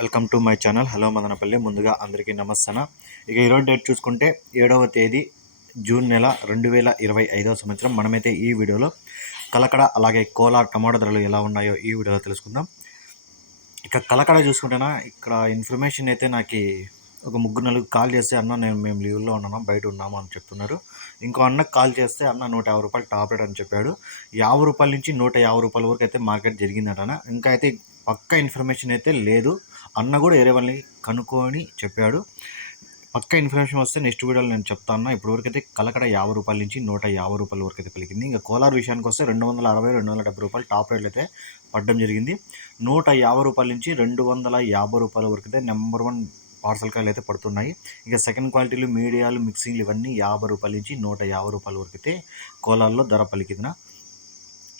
Welcome to my channel. Hello Madanapalle. ముందుగా అందరికీ నమస్తన. ఇక ఈరోజు డేట్ చూసుకుంటే ఏడవ తేదీ జూన్ నెల రెండు వేల ఇరవై ఐదవ సంవత్సరం. మనమైతే ఈ వీడియోలో కలకడ అలాగే కోలా టమాటో ధరలు ఎలా ఉన్నాయో ఈ వీడియోలో తెలుసుకుందాం. ఇక కలకడ చూసుకుంటేనా ఇక్కడ ఇన్ఫర్మేషన్ అయితే నాకు ఒక ముగ్గురు నలుగురు కాల్ చేస్తే అన్న నేను మేము లీవ్లో ఉన్నాను బయట ఉన్నాము అని చెప్తున్నారు. ఇంకో అన్న కాల్ చేస్తే అన్న నూట యాభై రూపాయలు టాప్ రేట్ అని చెప్పాడు. యాభై రూపాయల నుంచి నూట యాభై రూపాయల వరకు అయితే మార్కెట్ జరిగిందట ఇంకా అయితే పక్క ఇన్ఫర్మేషన్ అయితే లేదు. అన్న కూడా వేరే వాళ్ళని కనుక్కొని చెప్పాడు. పక్క ఇన్ఫర్మేషన్ వస్తే నెక్స్ట్ వీడియోలో నేను చెప్తాను ఇప్పటివరకు అయితే కలకడ యాభై రూపాయల నుంచి నూట యాభై రూపాయల వరకు అయితే పలికింది ఇంకా కోలార్ విషయానికి వస్తే రెండు వందల అరవై రెండు వందల డెబ్బై రూపాయలు టాప్ రేట్లు అయితే పడడం జరిగింది. నూట యాభై రూపాయల నుంచి రెండు వందల యాభై రూపాయల వరకు అయితే నెంబర్ వన్ పార్సల్ కాయలు అయితే పడుతున్నాయి. ఇక సెకండ్ క్వాలిటీలు మీడియాలు మిక్సింగ్లు ఇవన్నీ యాభై రూపాయల నుంచి నూట యాభై రూపాయల వరకు అయితే కోలార్లో ధర పలికిందిన.